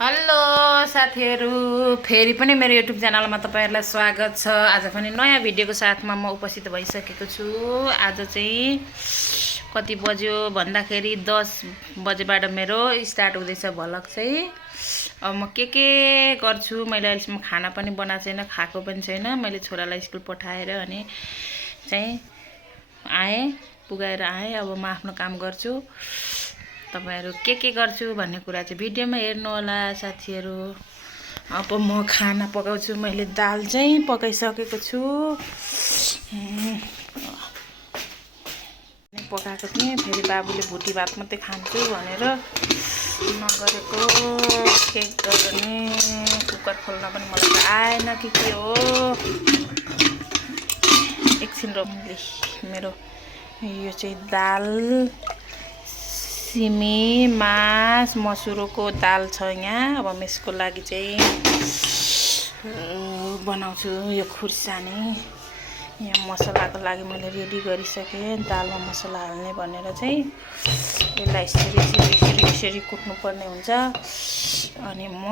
Hello साथीहरु, फेरि पनि मेरो युट्युब च्यानलमा तपाईहरुलाई स्वागत छ। आज पनि नयाँ भिडियोको साथमा म उपस्थित भइसकेको छु। आज चाहिँ कति बज्यो भन्दाखेरि 10 बजेबाट मेरो स्टार्ट हुँदैछ भ्लग चाहिँ। अब म के गर्छु, मैले अहिलेसम्म खाना पनि बनाएको छैन, खाएको पनि छैन। मैले छोरालाई स्कुल पठाएर अनि चाहिँ पुगाएर आएँ। अब म आफ्नो काम गर्छु। तपाईहरु के गर्छु भन्ने कुरा चाहिँ भिडियोमा हेर्नु होला साथीहरु। अब म खाना पकाउँछु। मैले दाल चाहिँ पकाइसकेको छु। पकाएको थिएँ, फेरि बाबुले भुटी भात मात्रै खान्छु भनेर नगरेको। के गर्ने, कुकर खोल्न पनि मलाई त आएन के हो। एकछिन रोक्नुले मेरो यो चाहिँ दाल, सिमी, मास, मसुरको दाल छ यहाँ। अब म यसको लागि चाहिँ बनाउँछु यो खुर्सानी। यहाँ मसलाको लागि मैले रेडी गरिसकेँ। दालमा मसला हाल्ने भनेर चाहिँ यसलाई यसरी कुट्नुपर्ने हुन्छ। अनि म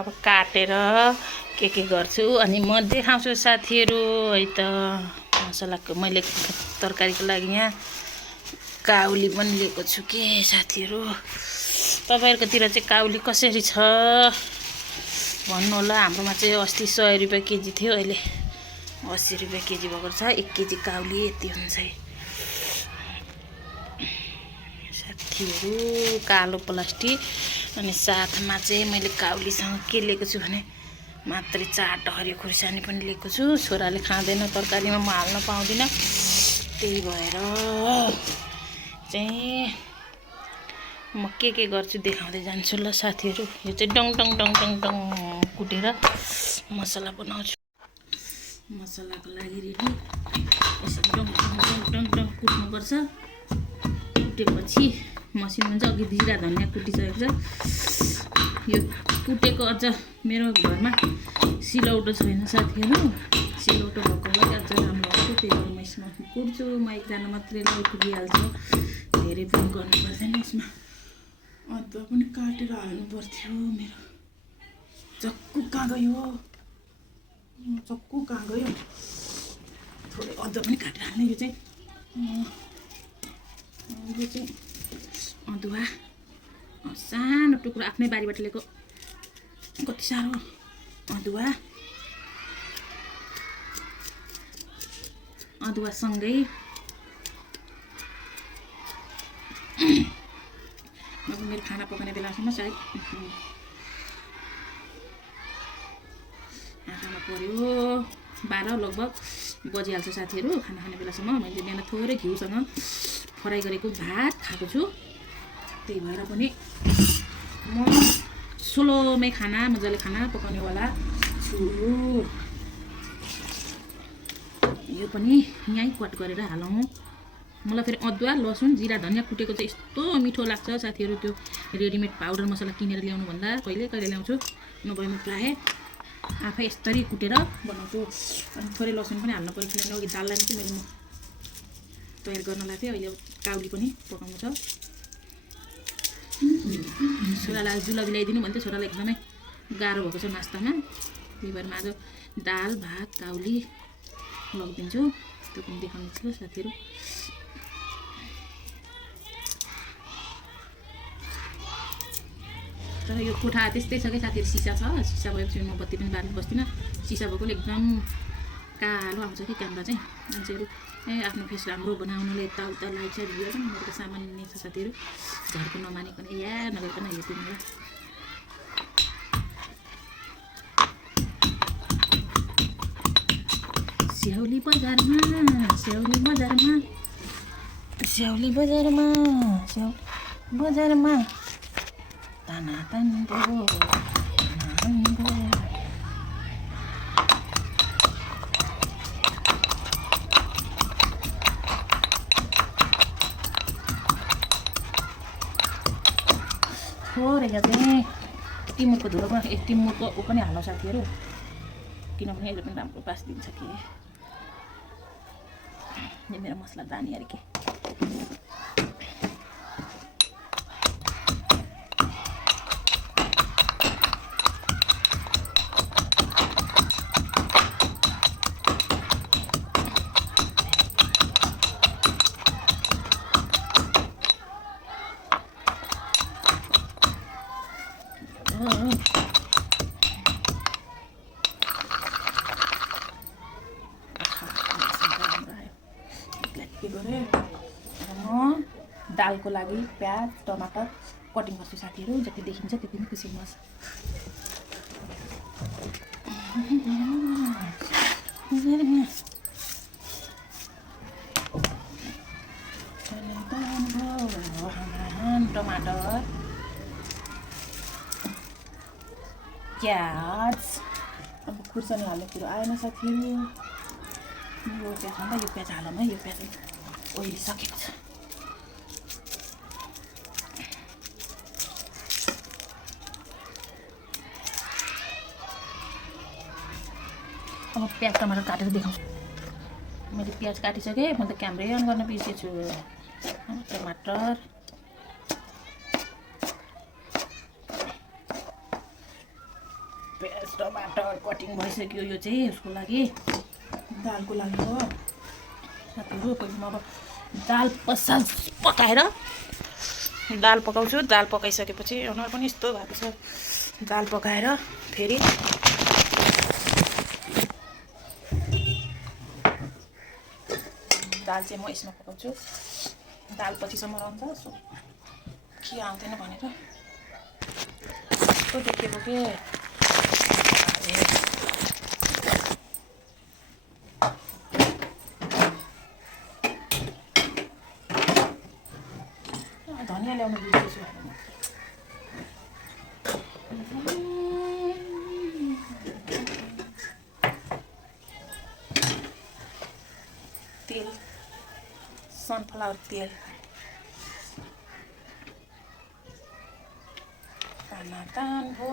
अब काटेर के गर्छु अनि म देखाउँछु साथीहरु। है त मसलाको मैले तरकारीको लागि यहाँ काउली पनि लिएको छु के साथीहरु। तपाईहरुकोतिर चाहिँ काउली कसरी छ भन्नु होला। हाम्रोमा चाहिँ अस्ति 100 रुपैयाँ केजी थियो, अहिले 80 रुपैयाँ केजी भएको छ। 1 केजी काउली यति हुन्छ है साथीहरु। कालो प्लास्टिक अनि साथमा चाहिँ मैले काउलीसँग के लिएको छु भने मात्रै 4 हरियो खुर्सानी पनि लिएको छु। छोराले खाँदैन तरकारीमा, म हाल्न पाउँदिन। त्यही भएर चाहिँ म के गर्छु देखाउँदै जान्छु ल साथीहरु। यो चाहिँ डङ डङ डङ डङ डङ कुटेर मसला बनाउँछु। मसलाको लागि रेडी यसरी डङ डङ डङ डङ डङ कुट्नुपर्छ। कुटेपछि मसिनो हुन्छ। अघि जिरा धनिया कुटिसकेको छ। यो कुटेको अझ मेरो घरमा सिलौटो छैन साथीहरु। सिलौटो भएकोले अझ राम्रो हुन्छ। त्यही भएर म यसमा कुट्छु। म एकजना मात्रैलाई पुगिहाल्छ, धेरै पनि गर्नु पर्दैन यसमा। अदुवा पनि काटेर हाल्नु पर्थ्यो मेरो। चक्कु कहाँ गयो? चक्कु कहाँ गयो? थोरै अदुवा पनि काटेर हाल्ने। यो चाहिँ अदुवा सानो टुक्रो आफ्नै बारीबाट ल्याएको। कति साह्रो अदुवासँगै अब मेरो खाना पकाउने बेलासम्म सायद खाना पर्यो 12 लगभग बजिहाल्छ साथीहरु। खाना खाने बेलासम्म मैले बिहान थोरै घिउसँग फ्राई गरेको भात खाएको छु। त्यही भएर पनि म सोलोमै खाना मजाले खाना पकाउनेवाला छु। यो पनि यहीँ कट गरेर हालौँ। मलाई फेरि अदुवा लसुन जिरा धनिया कुटेको चाहिँ यस्तो मिठो लाग्छ साथीहरु। त्यो रेडिमेड पाउडर मसला किनेर ल्याउनु भन्दा कहिले ल्याउँछु, नभए म प्राय आफै यसरी कुटेर बनाउँछु। अनि थोरै लसुन पनि हाल्नु पर्यो किनभने अघि दाललाई चाहिँ मैले म तयार गर्न लाग्थेँ। अहिले काउली पनि पकाउनु छ। छोरालाई जुला ल्याइदिनु भन्थ्यो। छोरालाई एकदमै गाह्रो भएको छ नास्तामा। त्यही भएर म आज दाल भात काउली लगिदिन्छु। त्यो पनि देखाउनु छ साथीहरु। तर यो कोठा त्यस्तै छ क्या साथीहरु। सिसा छ। सिसा भएपछि म बत्ती पनि बाल्नु बस्दिनँ। सिसा भएकोले एकदम कालो आउँछ कि क्यामेरा चाहिँ। मान्छेहरू आफ्नो फेस राम्रो बनाउनुले यताउता लाइट साइट दिएर पनि मेरो सामान्य छ साथीहरु। झर्को नमानिकन नगरिकन हेर्दिनु होला। स्याउली बजारमा ताना थोरै चाहिँ टिमुरको धुलो पनि टिमुरको पनि हाल्नु साथीहरु। किनभने यसले पनि राम्रो बास दिन्छ कि। यो मेरो मसला दानी अरे के। दालको लागि प्याज टमाटर कटिङ गर्छु साथीहरू। जति देखिन्छ त्यति नै खुसी हुनुहोस्। टमाटर प्याज अब खुर्सानी हाल्ने कुरो आएन साथीहरू। यो प्याज भन्दा यो प्याज हालौँ है। यो प्याज ओइलिसकेको छ। अब प्याज टमाटर काटेर देखाउँछु। मैले प्याज काटिसकेँ। म त क्यामेरै अन गर्न बिर्सेछु। टमाटर प्याज टमाटर कटिङ भइसक्यो। यो चाहिँ उसको लागि दालको लागि हो साथीहरू। पहिले म अब दाल पकाएर दाल पकाउँछु। दाल पकाइसकेपछि अनुहार पनि यस्तो भएको छ। दाल पकाएर फेरि दाल चाहिँ म यसमा पकाउँछु। दाल पछिसम्म रहन्छ के आउँदैन भनेर कस्तो देखेको के। धनिया ल्याउनु बिर्सेछु। तेल सनफ्लावर तेल तान भो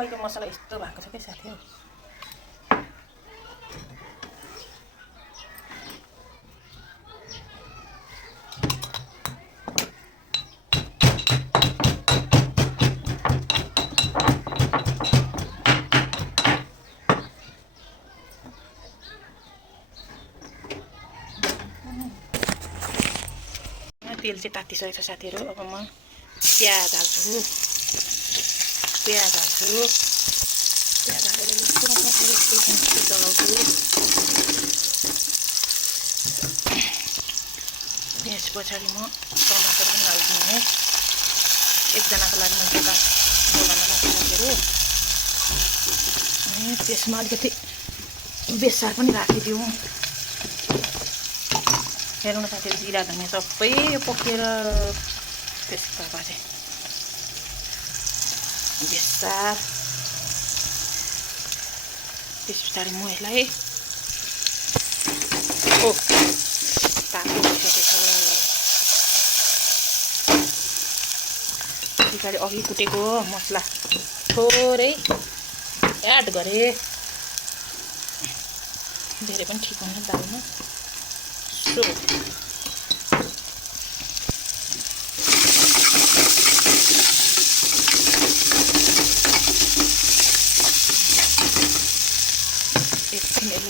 अहिले मसला यस्तो भएको छ क्या साथीहरू। तेल चाहिँ तातिसकेको छ साथीहरू। अब म प्याज हाल्छु। प्याज हालेर चलाउँछु। त्यस पछाडि म टमाटर पनि हालिदिने। एकजनाको लागि मैले एउटा बोलाउन लाग्छु साथीहरू। अनि त्यसमा अलिकति बेसार पनि राखिदिउँ। हेर्नु साथीहरू जिरा धनिया सबै पकेर त्यस्तो भए बेसार। त्यस पछाडि म यसलाई तातो भइसकेको छ। पछाडि अघि कुटेको मसला थोरै एड गरेँ। धेरै पनि ठिक हुन्न दालमा।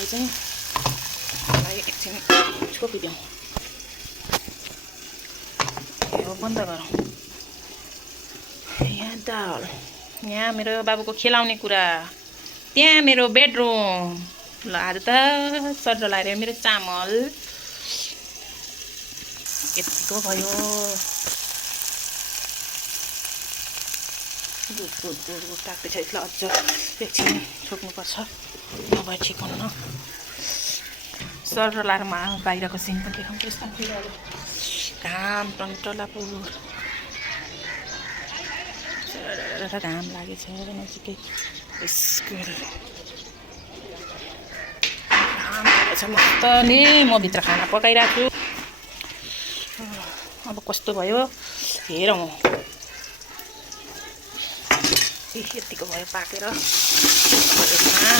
एकछिन यसलाई एकछिन छोपिदिउँ। यो बन्द गरौँ। यहाँ दाल, यहाँ मेरो बाबुको खेलाउने कुरा, त्यहाँ मेरो बेडरुम। ल आज त सर लगाएर मेरो चामल यतिको भयो। गुड ताक्दैछ। यसलाई अझ एकछिन छोप्नुपर्छ, नभए ठिक हुन्न। सर लाएर बाहिरको सिन पनि देखाउँछु। यस्तो घाम टन्टलापुर घाम लागेछ नजिकै। स्कुल घाम लागेछ मजाले। म भित्र खाना पकाइरहेको छु। अब कस्तो भयो हेरौँ। यतिको भयो पाकेर। यसमा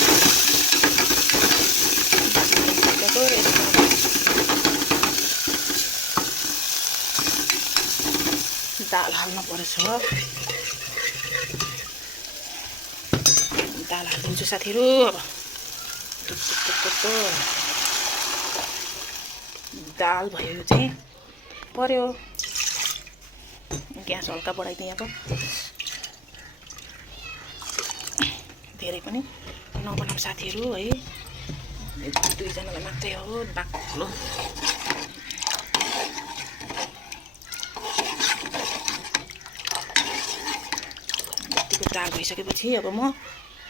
दाल हाल्नु पर्छ। दाल हालिदिन्छु साथीहरू। अब दाल भयो यो चाहिँ पर्यो। ग्यास हल्का बढाइदिएँ अब। धेरै पनि नबनाऊ साथीहरू है, दुईजनालाई मात्रै हो बाक्लो। यतिको दाल भइसकेपछि अब म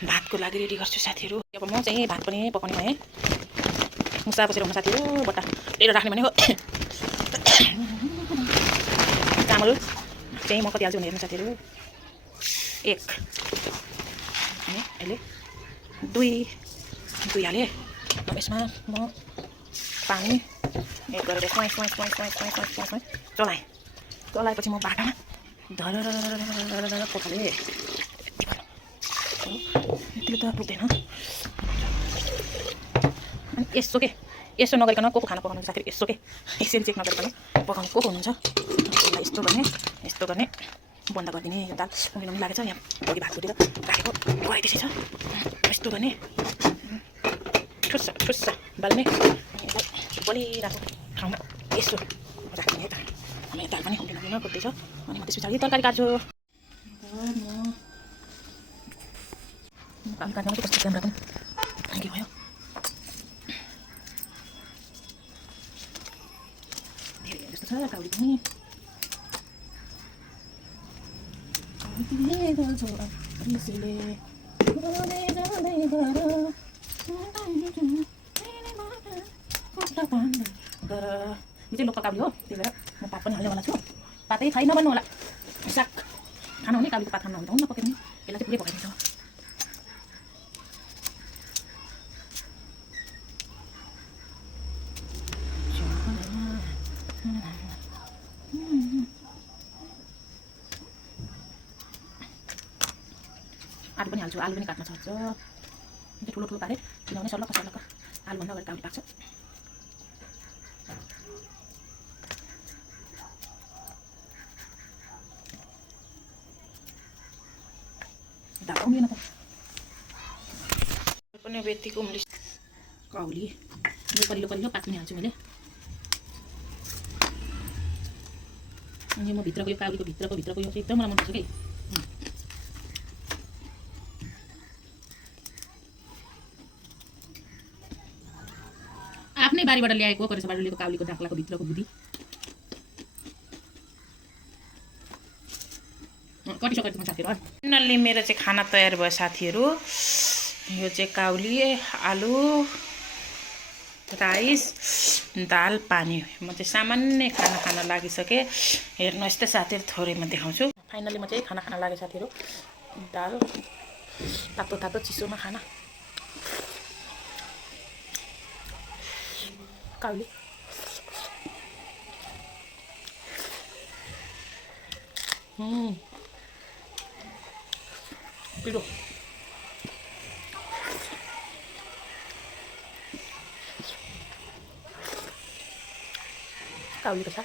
भातको लागि रेडी गर्छु साथीहरू। अब म चाहिँ भात पनि पकाउने भएँ। मुसा बसेर हुनु साथीहरू, बट्टा लिएर राख्ने भनेको। चामल चाहिँ म कति हाल्छु भने हेर्नु साथीहरू, 1 अनि अहिले 2 हालेँ। अब यसमा म पानी एड गरेर चलाएँ। चलाएपछि म बाटामा धर पकालेँ। यतिले त पुग्दैन। अनि यसो नगरिकन को खाना पकाउनु साथीहरू, यसरी चेक नगरिकन पकाउनु को हुनुहुन्छ। यस्तो गर्ने बन्द गरिदिने। यो दाल उम्लिनु लागेको छ, यहाँ अघि भात फुटेर राखेको कराई त्यसै छ। यस्तो गर्ने ठुस्स बाल्ने बलिरहेको ठाउँमा यसो राख्ने त। अनि दाल पनि उम्लिनु खोज्दैछ। अनि म त्यस पछाडि तरकारी काट्छु। काट्नु चाहिँ कस्तो क्यामेरा पनि के भयो। धेरै जस्तो छ काउली पनि। यो चाहिँ लोकल काउली हो, त्यही भएर म पात पनि हाल्नेवाला छु। पातै खाइ नबन्नु होला, साग खाना हुने काउलीको पात खानु हुँदैन पकाउने। यसलाई चाहिँ पुरै पकाइदिन्छ। आलु पनि हाल्छु, आलु पनि काट्न सक्छ। ठुलो पारे किनभने सल्लक्क आलुभन्दा अगाडि काउली पाक्छ। दाल उम्लिएन त पनि अब यतिको उम्लिस। काउली यो कलिलो पात पनि हाल्छु मैले। अनि म भित्रको यो काउलीको भित्रको यो चाहिँ एकदम मलाई मनपर्छ कि। आफ्नै बारीबाट ल्याएको करेसबाट ल्याएको काउलीको डाक्लाको भित्रको बुदी कटिसकेको साथीहरू। फाइनल्ली मेरो चाहिँ खाना तयार भयो साथीहरू। यो चाहिँ काउली, आलु, राइस, दाल, पानी। म चाहिँ सामान्य खाना खान लागिसकेँ। हेर्नुहोस् त साथीहरू, थोरै म देखाउँछु। फाइनल्ली म चाहिँ खाना खान लागेँ साथीहरू। दाल तातो चिसोमा खाना। काउली पिरो काउलीको साग।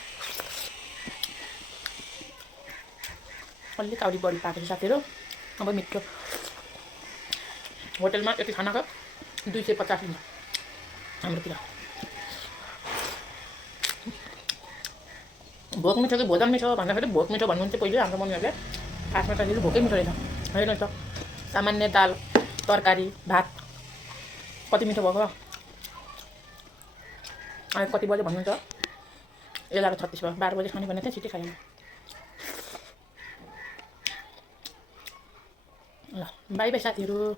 अलि काउली बढी पाएको छ साथीहरू। अब मिठो होटेलमा यति खानाको 250 लिन्छ हाम्रोतिर। भोक मिठो कि भोजन मिठो भन्दाखेरि भोक मिठो भन्नुहुन्छ पहिले हाम्रो मम्मीहरूले। खासमा साथीहरू भोकै मिठो रहेछ। हेर्नुहोस् त, सामान्य दाल, तरकारी, भात कति मिठो भएको। अहिले कति बजे भन्नुहुन्छ? 11:36 भयो। 12 बजे खाने भने चाहिँ छिट्टै खाएँ। ल बाई बाई साथीहरू।